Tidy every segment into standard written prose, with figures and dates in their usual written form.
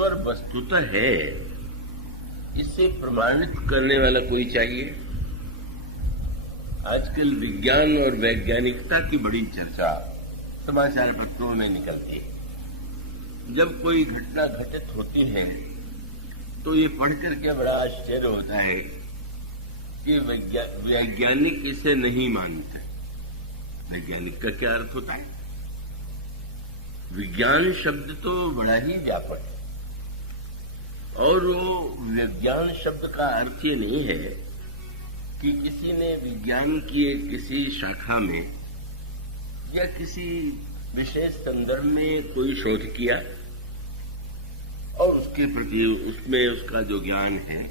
ईश्वर वस्तुतः है, इसे प्रमाणित करने वाला कोई चाहिए। आजकल विज्ञान और वैज्ञानिकता की बड़ी चर्चा समाचार पत्रों में निकलती है। जब कोई घटना घटित होती है तो ये पढ़कर के बड़ा आश्चर्य होता है कि वैज्ञानिक इसे नहीं मानते। वैज्ञानिक का क्या अर्थ होता है? विज्ञान शब्द तो बड़ा ही व्यापक है और वो विज्ञान शब्द का अर्थ ये नहीं है कि किसी ने विज्ञान की किसी शाखा में या किसी विशेष संदर्भ में कोई शोध किया और उसके प्रति उसमें उसका जो ज्ञान है।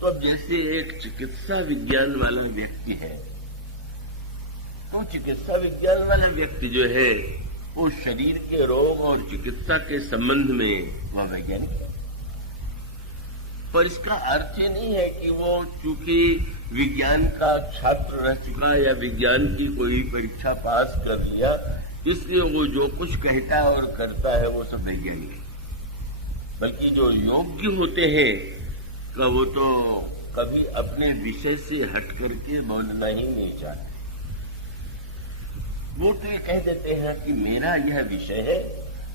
तो अब जैसे एक चिकित्सा विज्ञान वाला व्यक्ति है, तो चिकित्सा विज्ञान वाला व्यक्ति जो है वो शरीर के रोग और चिकित्सा के संबंध में वह वैज्ञानिक है। पर इसका अर्थ ये नहीं है कि वो चूंकि विज्ञान का छात्र रह चुका या विज्ञान की कोई परीक्षा पास कर लिया, इसलिए वो जो कुछ कहता है और करता है वो सब वैज्ञानिक है। बल्कि जो योग्य होते हैं का वो तो कभी अपने विषय से हट करके बोलना ही नहीं चाहते। वो तो ये कह देते हैं कि मेरा यह विषय है,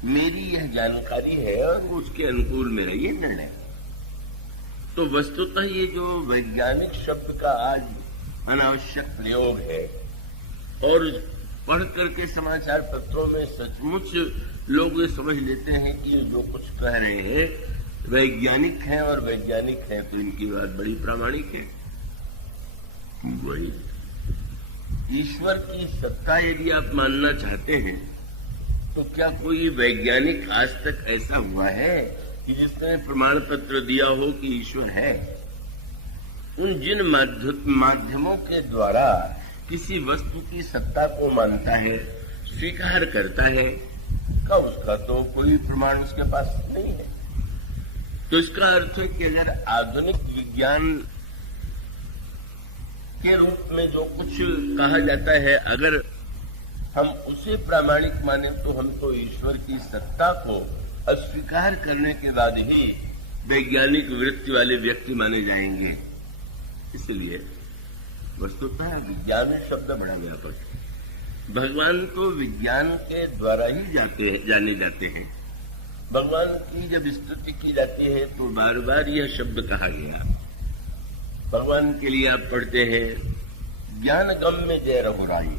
मेरी यह जानकारी है और उसके अनुकूल मेरा ये निर्णय है। तो वस्तुतः ये जो वैज्ञानिक शब्द का आज अनावश्यक प्रयोग है और पढ़ करके समाचार पत्रों में सचमुच लोग ये समझ लेते हैं कि ये जो कुछ कह रहे हैं वैज्ञानिक हैं और वैज्ञानिक हैं तो इनकी बात बड़ी प्रामाणिक है। वही ईश्वर की सत्ता यदि आप मानना चाहते हैं तो क्या कोई वैज्ञानिक आज तक ऐसा हुआ है कि जिसने प्रमाण पत्र दिया हो कि ईश्वर है? उन जिन माध्यमों के द्वारा किसी वस्तु की सत्ता को मानता है, स्वीकार करता है, का उसका तो कोई प्रमाण उसके पास नहीं है। तो इसका अर्थ है कि अगर आधुनिक विज्ञान के रूप में जो कुछ कहा जाता है अगर हम उसे प्रामाणिक माने तो हम तो ईश्वर की सत्ता को अस्वीकार करने के बाद ही वैज्ञानिक वृत्ति वाले व्यक्ति माने जाएंगे। इसलिए वस्तुतः विज्ञान शब्द बड़ा व्यापक है। भगवान तो विज्ञान के द्वारा ही जाने जाते हैं। भगवान की जब स्तुति की जाती है तो बार बार यह शब्द कहा गया। भगवान के लिए आप पढ़ते हैं, ज्ञान गम में जय रघुराई,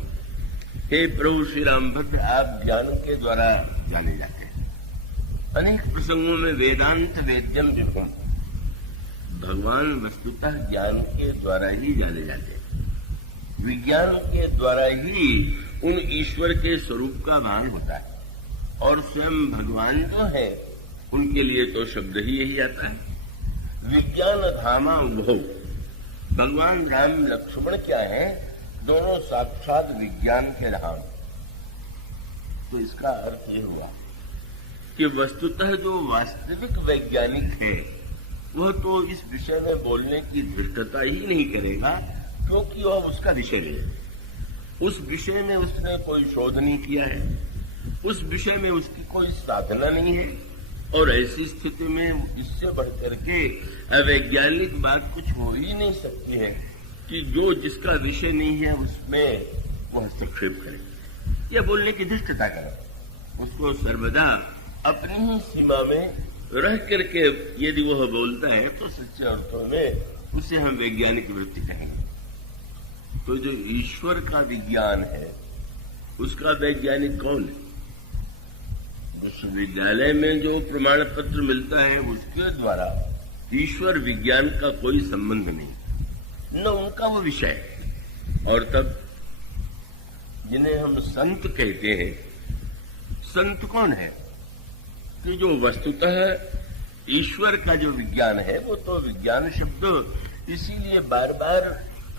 हे प्रभु श्री राम भद्र आप ज्ञान के द्वारा जाने जाते हैं। अनेक प्रसंगों में वेदांत वेद्यम विभुम, भगवान वस्तुतः ज्ञान के द्वारा ही जाने जाते हैं। विज्ञान के द्वारा ही उन ईश्वर के स्वरूप का भान होता है और स्वयं भगवान जो है उनके लिए तो शब्द ही यही आता है। विज्ञान धामा उभौ, भगवान राम लक्ष्मण क्या है? दोनों साक्षात विज्ञान के धाम। तो इसका अर्थ ये हुआ कि वस्तुतः जो वास्तविक वैज्ञानिक है वह तो इस विषय में बोलने की धृष्टता ही नहीं करेगा क्योंकि वह उसका विषय है। उस विषय में उसने कोई शोध नहीं किया है, उस विषय में उसकी कोई साधना नहीं है और ऐसी स्थिति में इससे बढ़कर के अवैज्ञानिक बात कुछ हो ही नहीं सकती है कि जो जिसका विषय नहीं है उसमें वह हस्तक्षेप करे या बोलने की धृष्टता करे। उसको सर्वदा अपनी ही सीमा में रह करके यदि वह बोलता है तो सच्चे अर्थों में उसे हम वैज्ञानिक वृत्ति कहेंगे। तो जो ईश्वर का विज्ञान है उसका वैज्ञानिक कौन है? विश्वविद्यालय में जो प्रमाण पत्र मिलता है उसके द्वारा ईश्वर विज्ञान का कोई संबंध नहीं, न उनका वो विषय है। और तब जिन्हें हम संत कहते हैं, संत कौन है? कि जो वस्तुतः ईश्वर का जो विज्ञान है वो तो विज्ञान शब्द इसीलिए बार बार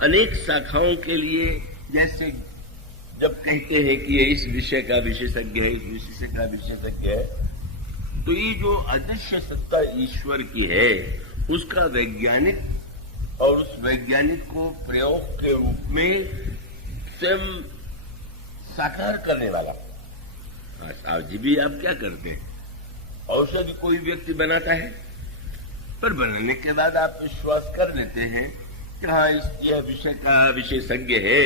अनेक शाखाओं के लिए, जैसे जब कहते हैं कि ये इस विषय का विशेषज्ञ है, इस विषय का विशेषज्ञ है, तो ये जो अदृश्य सत्ता ईश्वर की है उसका वैज्ञानिक और उस वैज्ञानिक को प्रयोग के रूप में स्वयं साकार करने वाला। साहब जी भी आप क्या करते हैं? औषधि कोई व्यक्ति बनाता है, पर बनाने के बाद आप विश्वास कर लेते हैं कि हाँ यह विषय का विशेषज्ञ है,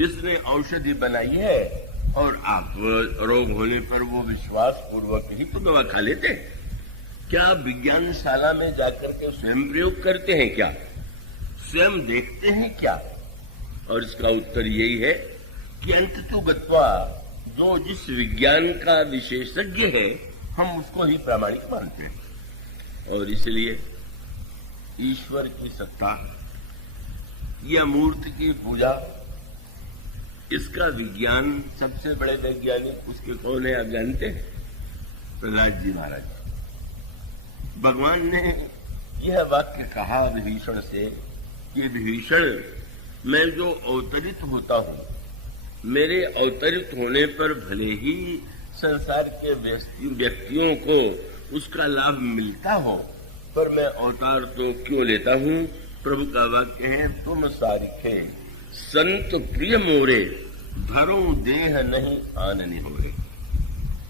इसने औषधि बनाई है, और आप रोग होने पर वो विश्वास पूर्वक ही तो दवा खा लेते हैं। क्या आप विज्ञानशाला में जाकर के स्वयं प्रयोग करते हैं क्या? स्वयं देखते हैं क्या? और इसका उत्तर यही है कि अंततो गत्वा जो जिस विज्ञान का विशेषज्ञ है हम उसको ही प्रामाणिक मानते हैं। और इसलिए ईश्वर की सत्ता या मूर्ति की पूजा, इसका विज्ञान सबसे बड़े वैज्ञानिक उसके कौन है आप जानते हैं? प्रहलाद जी महाराज। भगवान ने यह वाक्य कहा विभीषण से कि विभीषण, मैं जो अवतरित होता हूं, मेरे अवतरित होने पर भले ही संसार के व्यक्तियों को उसका लाभ मिलता हो, पर मैं अवतार तो क्यों लेता हूं? प्रभु का वाक्य है, तुम सारिखे संत प्रिय मोरे, धरो देह नहीं आनने होरे।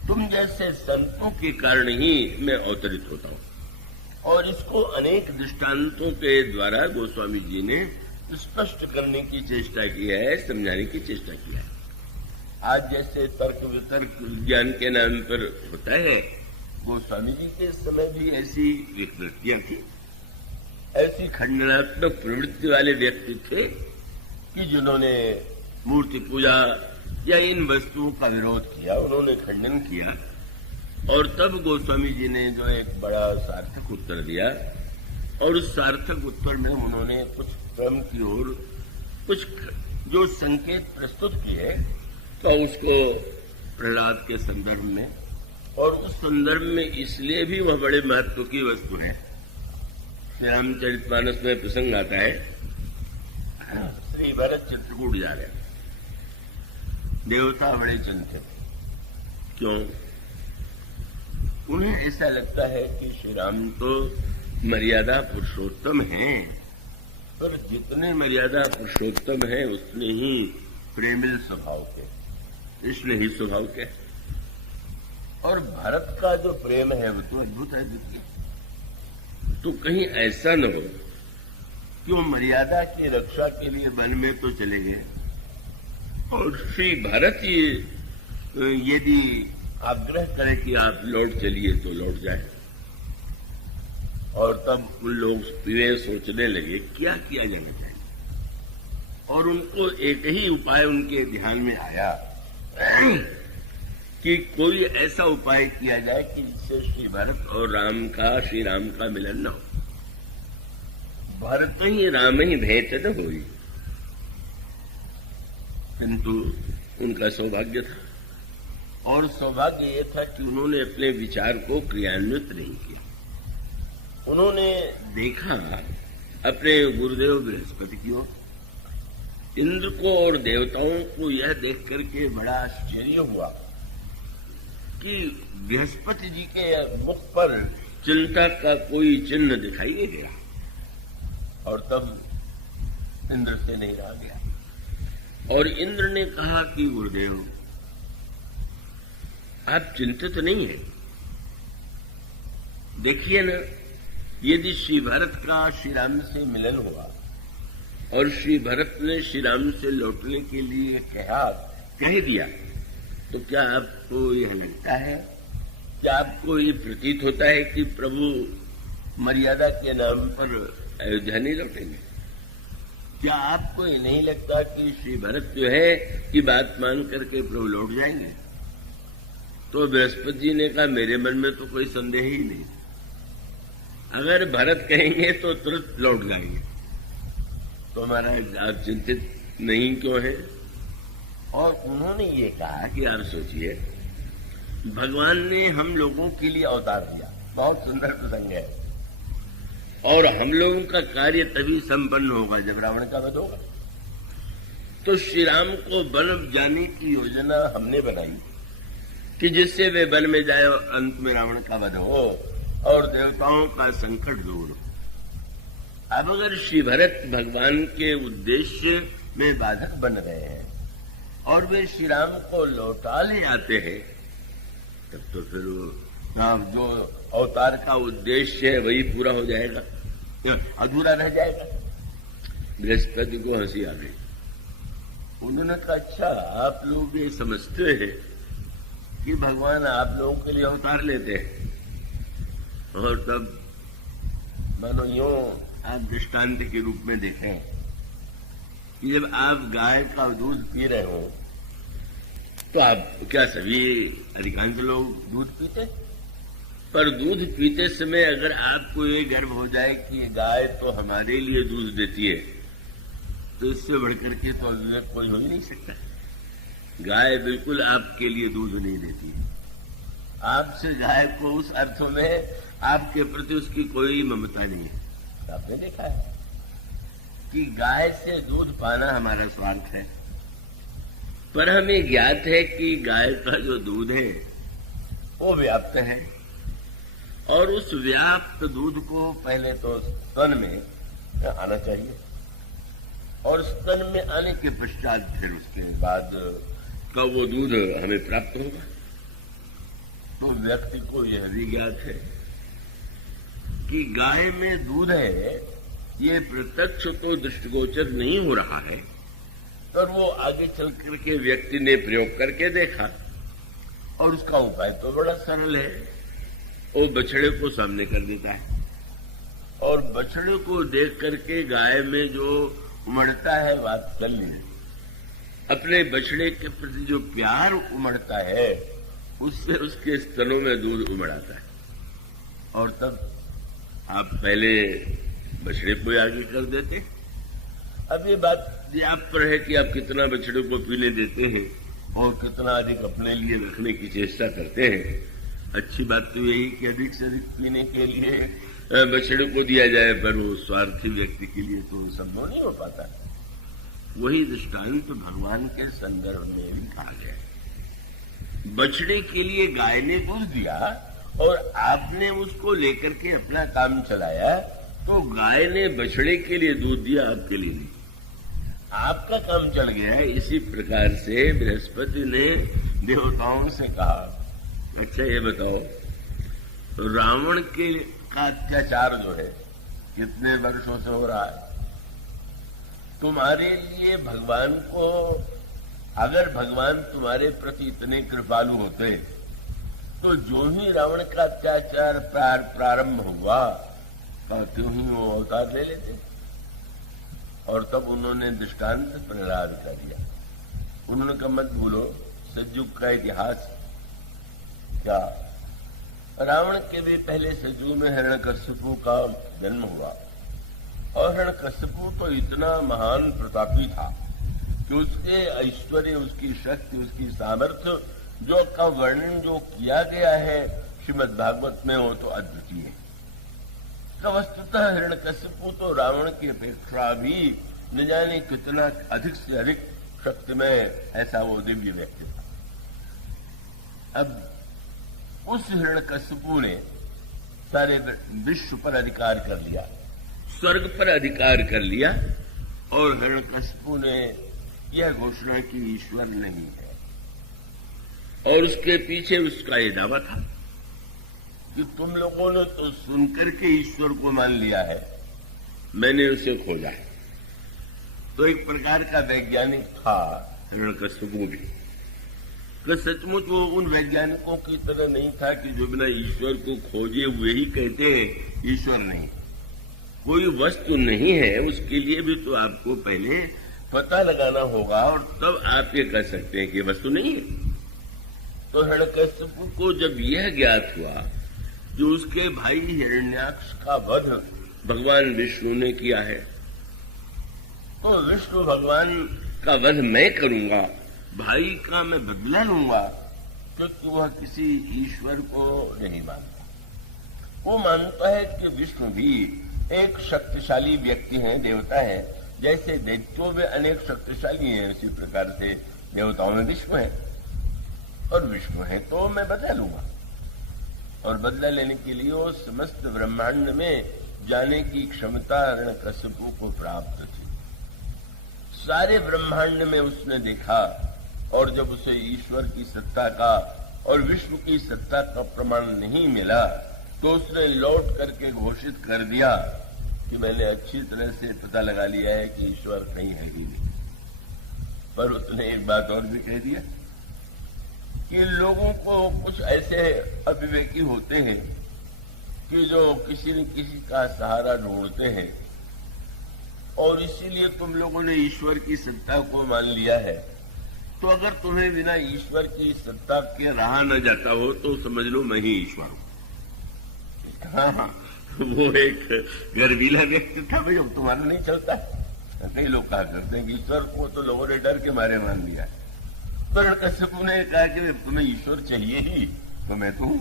तुम जैसे संतों के कारण ही मैं अवतरित होता हूं। और इसको अनेक दृष्टांतों के द्वारा गोस्वामी जी ने स्पष्ट करने की चेष्टा की है, समझाने की चेष्टा की है। आज जैसे तर्क वितर्क विज्ञान के नाम पर होता है, गोस्वामी जी के समय भी ऐसी विकृतियां थी, ऐसी खंडनात्मक प्रवृत्ति वाले व्यक्ति थे कि जिन्होंने मूर्ति पूजा या इन वस्तुओं का विरोध किया, उन्होंने खंडन किया। और तब गोस्वामी जी ने जो एक बड़ा सार्थक उत्तर दिया, और उस सार्थक उत्तर में उन्होंने कुछ क्रम की ओर कुछ जो संकेत प्रस्तुत किए, तो उसको प्रहलाद के संदर्भ में, और उस संदर्भ में इसलिए भी वह बड़े महत्व की वस्तु है। श्री रामचरितमानस में प्रसंग आता है, श्री भरत चित्रकूट जा रहे, देवता बड़े चिंतित। क्यों? उन्हें ऐसा लगता है कि श्री राम तो मर्यादा पुरुषोत्तम हैं, पर जितने मर्यादा पुरुषोत्तम हैं उतने ही प्रेमिल स्वभाव के, कृष्ण ही स्वभाव के। और भरत का जो प्रेम है वो तो अद्भुत है देखिए। तो कहीं ऐसा न हो कि वो मर्यादा की रक्षा के लिए वन में तो चले गए, और श्री भरत यदि आग्रह करें कि आप लौट चलिए तो लौट जाए। और तब उन लोग सोचने लगे क्या किया जाना चाहिए, और उनको एक ही उपाय उनके ध्यान में आया कि कोई ऐसा उपाय किया जाए कि जिससे श्री भरत और श्री राम का मिलन न हो। भरत ही राम ही भेंट न हुई, किंतु उनका सौभाग्य था, और सौभाग्य ये था कि उन्होंने अपने विचार को क्रियान्वित नहीं किया। उन्होंने देखा अपने गुरुदेव बृहस्पति की ओर, इंद्र को और देवताओं को यह देख करके बड़ा आश्चर्य हुआ कि बृहस्पति जी के मुख पर चिंता का कोई चिन्ह दिखाई नहीं दिया। और तब इंद्र से नहीं रहा गया, और इंद्र ने कहा कि गुरुदेव आप चिंतित नहीं है, देखिए ना, यदि श्री भरत का श्री राम से मिलन हुआ और श्री भरत ने श्री राम से लौटने के लिए कह दिया, तो क्या आपको यह लगता है, क्या आपको ये प्रतीत होता है कि प्रभु मर्यादा के नाम पर अयोध्या नहीं लौटेंगे? क्या आपको ये नहीं लगता कि श्री भरत जो है कि बात मान करके प्रभु लौट जाएंगे? तो बृहस्पति जी ने कहा मेरे मन में तो कोई संदेह ही नहीं, अगर भरत कहेंगे तो तुरंत लौट जाएंगे। तो महाराज आप चिंतित नहीं क्यों है? और उन्होंने ये कहा कि आप सोचिए, भगवान ने हम लोगों के लिए अवतार दिया, बहुत सुंदर प्रसंग है, और हम लोगों का कार्य तभी संपन्न होगा जब रावण का वध होगा। तो श्री राम को वन जाने की योजना हमने बनाई कि जिससे वे वन में जाए और अंत में रावण का वध हो और देवताओं का संकट दूर हो। अब अगर श्री भरत भगवान के उद्देश्य में बाधक बन रहे हैं और वे श्री राम को लौटा ले आते हैं, तब तो फिर जो अवतार का उद्देश्य है वही पूरा हो जाएगा, अधूरा रह जाएगा। बृहस्पति को हंसी आ गई। उन्होंने कहा, अच्छा आप लोग ये समझते हैं कि भगवान आप लोगों के लिए अवतार लेते हैं, और तब मानो यूं आप दृष्टांत के रूप में देखें कि जब आप गाय का दूध पी रहे हो तो आप क्या सभी अधिकांश लोग दूध पीते, पर दूध पीते समय अगर आपको ये गर्व हो जाए कि गाय तो हमारे लिए दूध देती है, तो इससे बढ़कर के तो विवेक कोई हो ही नहीं सकता। गाय बिल्कुल आपके लिए दूध नहीं देती है। आपसे गाय को उस अर्थ में आपके प्रति उसकी कोई ममता नहीं है। आपने देखा है कि गाय से दूध पाना हमारा स्वार्थ है, पर हमें ज्ञात है कि गाय का जो दूध है वो व्याप्त है, और उस व्याप्त दूध को पहले तो स्तन में आना चाहिए, और स्तन में आने के पश्चात फिर उसके बाद का वो दूध हमें प्राप्त होगा। तो व्यक्ति को यह भी ज्ञात है कि गाय में दूध है, ये प्रत्यक्ष तो दृष्टिगोचर नहीं हो रहा है, पर वो आगे चल करके व्यक्ति ने प्रयोग करके देखा, और उसका उपाय तो बड़ा सरल है। वो बछड़े को सामने कर देता है, और बछड़े को देख करके गाय में जो उमड़ता है वात्सल्य, अपने बछड़े के प्रति जो प्यार उमड़ता है, उससे उसके स्तनों में दूध उमड़ाता है। और तब आप पहले बछड़े को आगे कर देते। अब ये बात ये आप पर है कि आप कितना बछड़े को पीने देते हैं और कितना अधिक अपने लिए रखने की चेष्टा करते हैं। अच्छी बात तो यही कि अधिक से अधिक पीने के लिए बछड़े को दिया जाए, पर वो स्वार्थी व्यक्ति के लिए तो संभव नहीं हो पाता। वही दृष्टांत तो भगवान के संदर्भ में भी कहा गया है। बछड़े के लिए गाय ने दूध दिया और आपने उसको लेकर के अपना काम चलाया, तो गाय ने बछड़े के लिए दूध दिया, आपके लिए नहीं। आपका काम चल गया है। इसी प्रकार से बृहस्पति ने देवताओं से कहा, अच्छा ये बताओ, रावण के का अत्याचार जो है कितने वर्षों से हो रहा है, तुम्हारे लिए भगवान को, अगर भगवान तुम्हारे प्रति इतने कृपालु होते तो जो ही रावण का अत्याचार प्रारंभ हुआ त्यों ही वो अवतार ले लेते। और तब उन्होंने दृष्टांत प्रहलाद कर दिया। उन्होंने कहा मत भूलो सतयुग का इतिहास। क्या रावण के भी पहले सतयुग में हिरण्यकश्यपु का जन्म हुआ, और हिरण्यकश्यपु तो इतना महान प्रतापी था कि उसके ऐश्वर्य, उसकी शक्ति, उसकी सामर्थ्य जो का वर्णन जो किया गया है श्रीमद् भागवत में, वो तो अद्वितीय है। तो वस्तुतः हिरण्यकश्यपु तो रावण की अपेक्षा भी न जाने कितना अधिक से अधिक शक्तिमय ऐसा वो दिव्य व्यक्ति था। अब उस हिरण्यकश्यपु ने सारे विश्व पर अधिकार कर लिया, स्वर्ग पर अधिकार कर लिया, और हिरण्यकश्यपु ने यह घोषणा की ईश्वर नहीं है। और उसके पीछे उसका ये दावा था कि तुम लोगों ने तो सुनकर के ईश्वर को मान लिया है, मैंने उसे खोजा है। तो एक प्रकार का वैज्ञानिक था हिरण्यकश्यपु भी। कि सचमुच वो उन वैज्ञानिकों की तरह नहीं था कि जो बिना ईश्वर को खोजे हुए ही कहते हैं ईश्वर नहीं। कोई वस्तु नहीं है, उसके लिए भी तो आपको पहले पता लगाना होगा, और तब आप ये कह सकते हैं कि वस्तु नहीं है। तो हिरण्यकश्यपु को जब यह ज्ञात हुआ कि उसके भाई हिरण्याक्ष का वध भगवान विष्णु ने किया है, तो विष्णु भगवान का वध मैं करूंगा, भाई का मैं बदला लूंगा, क्योंकि वह किसी ईश्वर को नहीं मानता। वो मानता है कि विष्णु भी एक शक्तिशाली व्यक्ति हैं, देवता है। जैसे दैत्यों में अनेक शक्तिशाली हैं, उसी प्रकार से देवताओं में विष्णु है, और विष्णु है तो मैं बदला लूंगा। और बदला लेने के लिए वो समस्त ब्रह्मांड में जाने की क्षमता हिरण्यकश्यपु को प्राप्त थी। सारे ब्रह्मांड में उसने देखा, और जब उसे ईश्वर की सत्ता का और विश्व की सत्ता का प्रमाण नहीं मिला तो उसने लौट करके घोषित कर दिया कि मैंने अच्छी तरह से पता लगा लिया है कि ईश्वर कहीं है ही नहीं। पर उसने एक बात और भी कह दिया कि लोगों को कुछ ऐसे अविवेकी होते हैं कि जो किसी न किसी का सहारा ढूंढते हैं और इसीलिए तुम लोगों ने ईश्वर की सत्ता को मान लिया है। तो अगर तुम्हें बिना ईश्वर की सत्ता के रहा न जाता हो तो समझ लो मैं ही ईश्वर हूं। हाँ, वो एक गर्वीला व्यक्ति था भाई, अब तुम्हारा नहीं चलता। कई लोग कहा करते हैं कि ईश्वर को तो लोगों ने डर के मारे मान लिया। तो हिरण्यकश्यप ने कहा कि तुम्हें ईश्वर चाहिए ही तो मैं तो हूं,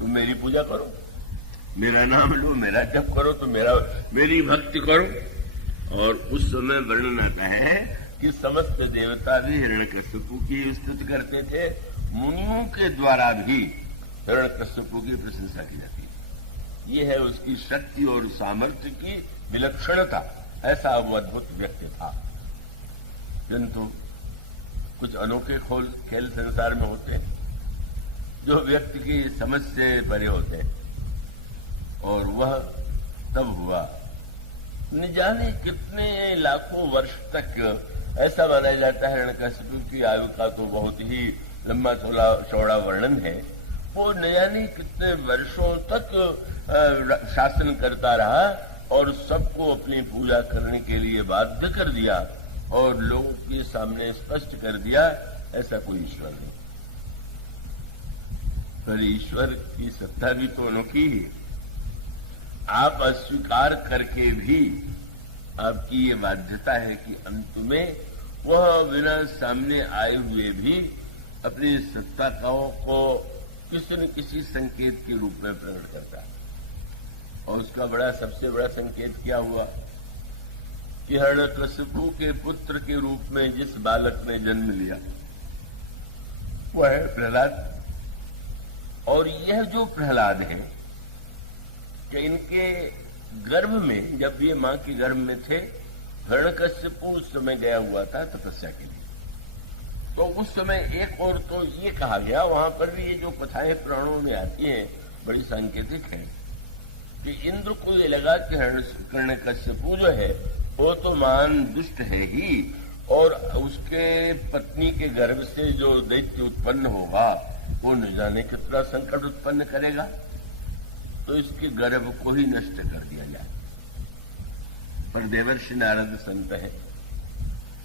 तुम मेरी पूजा करो, मेरा नाम लो, मेरा जप करो, तो मेरी भक्ति करो। और उस समय वर्णन आता है कि समस्त देवता भी हिरण्यकश्यप की स्तुति करते थे, मुनियों के द्वारा भी हिरण्यकश्यप की प्रशंसा की जाती है। ये है उसकी शक्ति और सामर्थ्य की विलक्षणता। ऐसा वो अद्भुत व्यक्ति था। किंतु कुछ अनोखे खेल संसार में होते हैं जो व्यक्ति की समझ से परे होते हैं, और वह तब हुआ न जाने कितने लाखों वर्ष तक। ऐसा माना जाता है हिरण्यकश्यप की आयु का तो बहुत ही लंबा चौड़ा वर्णन है। वो न जाने कितने वर्षों तक शासन करता रहा और सबको अपनी पूजा करने के लिए बाध्य कर दिया और लोगों के सामने स्पष्ट कर दिया ऐसा कोई ईश्वर नहीं। पर ईश्वर की सत्ता भी तो अनोखी ही। आप अस्वीकार करके भी आपकी ये बाध्यता है कि अंत में वह बिना सामने आए हुए भी अपनी सत्ता को किसी न किसी संकेत के रूप में प्रकट करता है। और उसका सबसे बड़ा संकेत क्या हुआ कि हिरण्यकश्यप के पुत्र के रूप में जिस बालक ने जन्म लिया वह है प्रहलाद। और यह जो प्रहलाद है कि इनके गर्भ में, जब ये मां के गर्भ में थे, हिरण्यकश्यप उस समय गया हुआ था तपस्या के लिए। तो उस समय एक और तो ये कहा गया, वहां पर भी ये जो कथाएं पुराणों में आती हैं बड़ी सांकेतिक है कि इंद्र को ये लगा कि हिरण्यकश्यप जो है वो तो महान दुष्ट है ही, और उसके पत्नी के गर्भ से जो दैत्य उत्पन्न होगा वो न जाने कितना संकट उत्पन्न करेगा, तो इसके गर्भ को ही नष्ट कर दिया जाए। पर देवर्षि नारद संत है,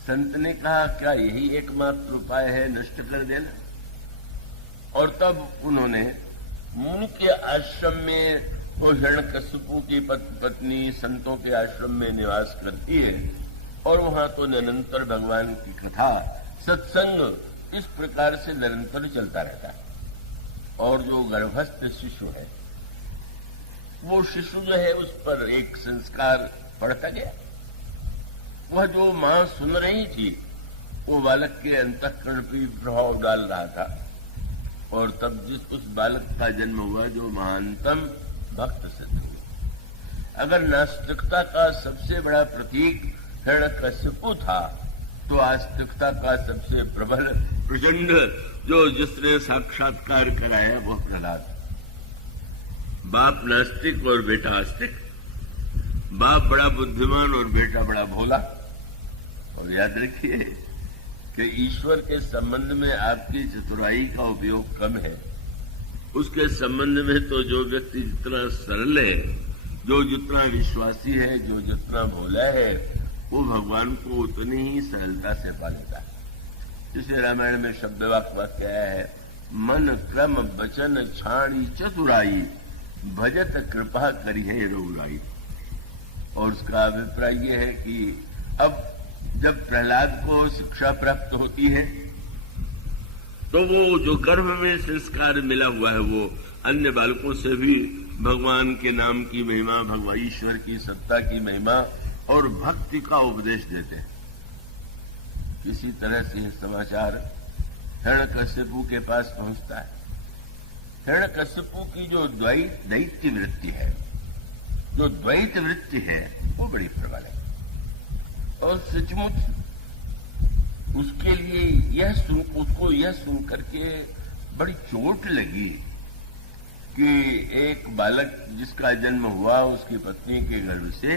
संत ने कहा क्या यही एकमात्र उपाय है नष्ट कर देना? और तब उन्होंने मुनि के आश्रम में, वो हिरण्यकश्यप की पत्नी संतों के आश्रम में निवास करती है और वहां तो निरंतर भगवान की कथा सत्संग इस प्रकार से निरंतर चलता रहता है। और जो गर्भस्थ शिशु है वो शिशु जो है उस पर एक संस्कार पड़ता गया। वह जो मां सुन रही थी वो बालक के अंतःकरण पर प्रभाव डाल रहा था, और तब जिस उस बालक का जन्म हुआ जो महानतम भक्त सिद्ध हुआ। अगर नास्तिकता का सबसे बड़ा प्रतीक हिरण्यकश्यप था तो आस्तिकता का सबसे प्रबल प्रचंड जो जिसने साक्षात्कार कराया वह प्रहलाद। बाप नास्तिक और बेटा आस्तिक, बाप बड़ा बुद्धिमान और बेटा बड़ा भोला। और याद रखिए कि ईश्वर के संबंध में आपकी चतुराई का उपयोग कम है, उसके संबंध में तो जो व्यक्ति जितना सरल है, जो जितना विश्वासी है, जो जितना भोला है, वो भगवान को उतनी ही सरलता से पा लेता है। जिसे रामायण में शब्द वाक्य आया है, मन क्रम बचन छाणी चतुराई भजत कृपा करी है रघुराई। और उसका अभिप्राय यह है कि अब जब प्रहलाद को शिक्षा प्राप्त होती है तो वो जो गर्भ में संस्कार मिला हुआ है वो अन्य बालकों से भी भगवान के नाम की महिमा, भगवान ईश्वर की सत्ता की महिमा और भक्ति का उपदेश देते हैं। किसी तरह से समाचार हिरण्यकश्यप के पास पहुंचता है। हिरण्यकश्यप की जो दैत्य वृत्ति है, जो द्वैत वृत्ति है, वो बड़ी प्रबल है। और सचमुच उसके लिए उसको यह सुन करके बड़ी चोट लगी कि एक बालक जिसका जन्म हुआ उसकी पत्नी के गर्भ से,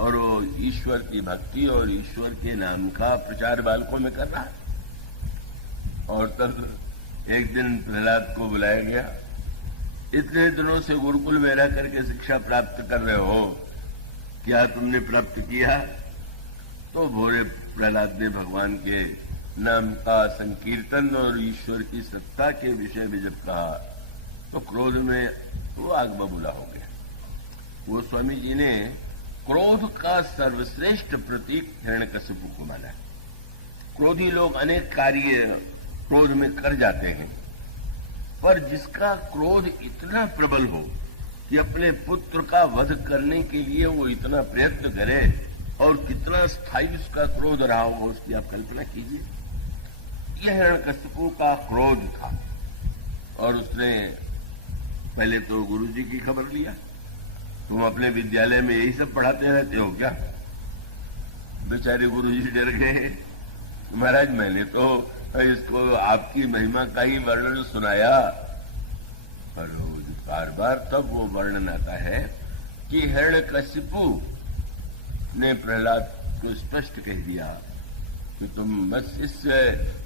और वो ईश्वर की भक्ति और ईश्वर के नाम का प्रचार बालकों में कर रहा है। और तब एक दिन प्रहलाद को बुलाया गया, इतने दिनों से गुरुकुल में रह करके शिक्षा प्राप्त कर रहे हो, क्या तुमने प्राप्त किया? तो भोरे प्रहलाद ने भगवान के नाम का संकीर्तन और ईश्वर की सत्ता के विषय में जब कहा तो क्रोध में वो आग बबूला हो गया। वो स्वामी जी ने क्रोध का सर्वश्रेष्ठ प्रतीक हिरण्यकशिपु को माना। क्रोधी लोग अनेक कार्य क्रोध में कर जाते हैं, पर जिसका क्रोध इतना प्रबल हो कि अपने पुत्र का वध करने के लिए वो इतना प्रयत्न करे, और कितना स्थायी उसका क्रोध रहा होगा उसकी आप कल्पना कीजिए। यह हिरण्यकशिपु का क्रोध था। और उसने पहले तो गुरुजी की खबर लिया, तुम अपने विद्यालय में यही सब पढ़ाते रहते हो क्या? बेचारे गुरुजी डर गए, महाराज मैंने तो इसको आपकी महिमा का ही वर्णन सुनाया। पर बार बार तब वो वर्णन आता है कि हिरण्यकशिपु ने प्रहलाद को स्पष्ट कह दिया कि तुम बस इस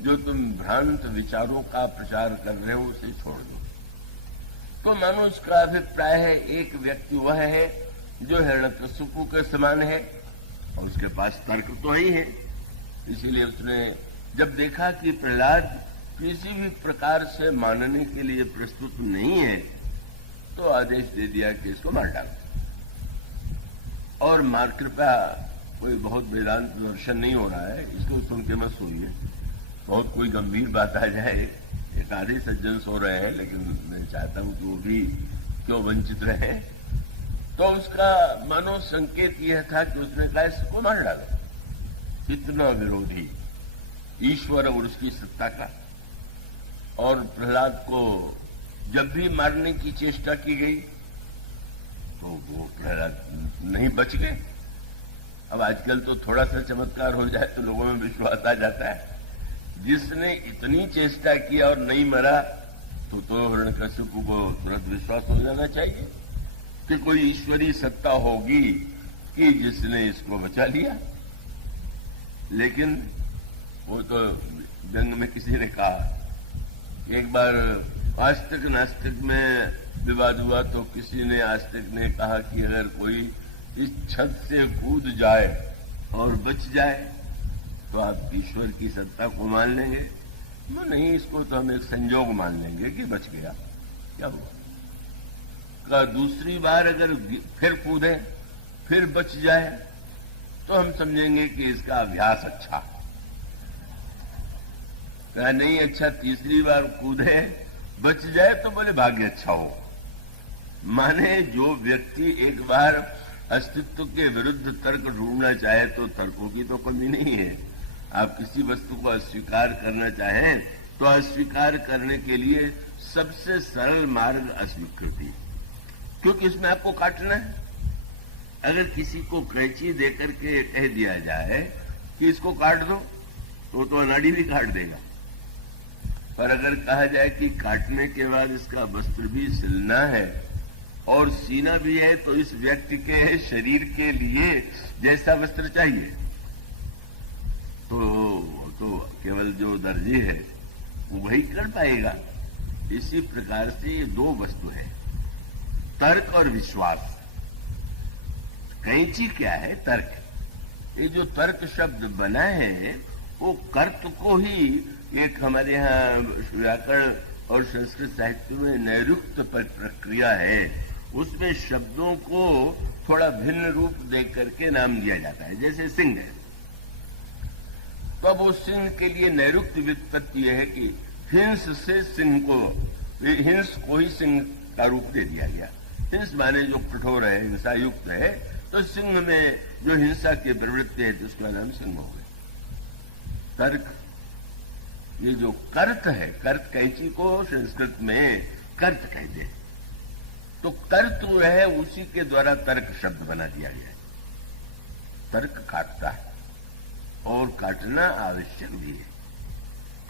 जो तुम भ्रांत विचारों का प्रचार कर रहे हो उसे छोड़ दो। तो मानो इसका अभिप्राय है एक व्यक्ति वह है जो हिरण्यकशिपु के समान है और उसके पास तर्क तो ही है। इसीलिए उसने जब देखा कि प्रहलाद किसी भी प्रकार से मानने के लिए प्रस्तुत नहीं है तो आदेश दे दिया कि इसको मार डालो। और मार कृपया कोई बहुत वेदांत दर्शन नहीं हो रहा है, इसको सुन के मत सुनिए। बहुत कोई गंभीर बात आ जाए, एक आधे सज्जन सो रहे हैं, लेकिन मैं चाहता हूं कि वो भी क्यों वंचित रहे। तो उसका मानो संकेत यह था कि उसने कहा इसको मार डालो। इतना विरोधी ईश्वर और उसकी सत्ता का। और प्रहलाद को जब भी मारने की चेष्टा की गई तो वो प्रहलाद नहीं बच गए। अब आजकल तो थोड़ा सा चमत्कार हो जाए तो लोगों में विश्वास आ जाता है। जिसने इतनी चेष्टा की और नहीं मरा तो हिरण्यकशिपु को तुरंत विश्वास हो जाना चाहिए कि कोई ईश्वरीय सत्ता होगी कि जिसने इसको बचा लिया। लेकिन वो तो जंग में किसी ने कहा, एक बार आस्तिक नास्तिक में विवाद हुआ तो किसी ने आस्तिक ने कहा कि अगर कोई इस छत से कूद जाए और बच जाए तो आप ईश्वर की सत्ता को मान लेंगे? no, नहीं, इसको तो हम एक संजोग मान लेंगे कि बच गया, क्या हुआ। का दूसरी बार अगर फिर कूदे फिर बच जाए तो हम समझेंगे कि इसका अभ्यास अच्छा। कहा नहीं अच्छा, तीसरी बार कूदे बच जाए तो बोले भाग्य अच्छा हो। माने जो व्यक्ति एक बार अस्तित्व के विरुद्ध तर्क ढूंढना चाहे तो तर्कों की तो कमी नहीं है। आप किसी वस्तु को अस्वीकार करना चाहें तो अस्वीकार करने के लिए सबसे सरल मार्ग अस्वीकृति, क्योंकि इसमें आपको काटना है। अगर किसी को कैंची देकर के कह दिया जाए कि इसको काट दो तो अनाड़ी भी काट देगा। पर अगर कहा जाए कि काटने के बाद इसका वस्त्र भी सिलना है और सीना भी है तो इस व्यक्ति के शरीर के लिए जैसा वस्त्र चाहिए तो केवल जो दर्जी है वो वही कर पाएगा। इसी प्रकार से ये दो वस्तु है, तर्क और विश्वास। कैंची क्या है? तर्क। ये जो तर्क शब्द बना है वो कर्त को ही एक हमारे यहाँ व्याकरण और संस्कृत साहित्य में नैरुक्त प्रक्रिया है, उसमें शब्दों को थोड़ा भिन्न रूप देकर करके नाम दिया जाता है। जैसे सिंह है तो अब वो सिंह के लिए नैरुक्त व्युत्पत्ति यह है कि हिंस से सिंह को, हिंस को ही सिंह का रूप दे दिया गया। हिंस माने जो कठोर है, हिंसा युक्त है, तो सिंह में जो हिंसा की प्रवृत्ति है तो उसका नाम सिंह हो गया। तर्क, ये जो कर्त है, कर्त कैंची को संस्कृत में कर्त कहते हैं, तो कर्त जो है उसी के द्वारा तर्क शब्द बना दिया गया है। तर्क काटता है और काटना आवश्यक भी है।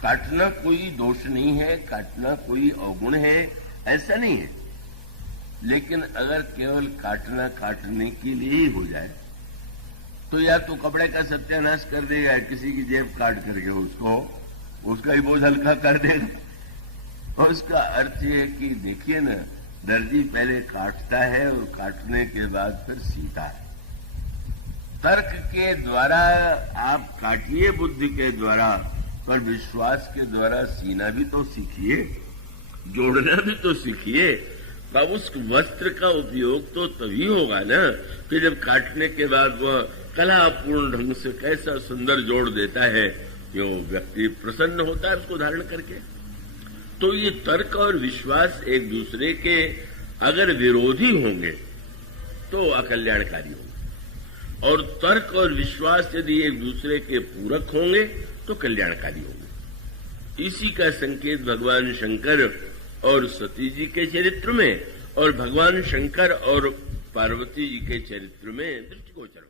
काटना कोई दोष नहीं है, काटना कोई अवगुण है, ऐसा नहीं है। लेकिन अगर केवल काटना काटने के लिए ही हो जाए तो या तो कपड़े का सत्यानाश कर देगा, या किसी की जेब काट करके उसका ही बोझ हल्का कर देगा। और उसका अर्थ ये है कि देखिए ना, दर्जी पहले काटता है और काटने के बाद फिर सीता है। तर्क के द्वारा आप काटिए, बुद्धि के द्वारा, पर विश्वास के द्वारा सीना भी तो सीखिए, जोड़ना भी तो सीखिए। अब उस वस्त्र का उपयोग तो तभी होगा ना कि जब काटने के बाद वह कलापूर्ण ढंग से कैसा सुंदर जोड़ देता है, जो व्यक्ति प्रसन्न होता है उसको धारण करके। तो ये तर्क और विश्वास एक दूसरे के अगर विरोधी होंगे तो अकल्याणकारी होंगे, और तर्क और विश्वास यदि एक दूसरे के पूरक होंगे तो कल्याणकारी होंगे। इसी का संकेत भगवान शंकर और सती जी के चरित्र में और भगवान शंकर और पार्वती जी के चरित्र में दृष्टिगोचर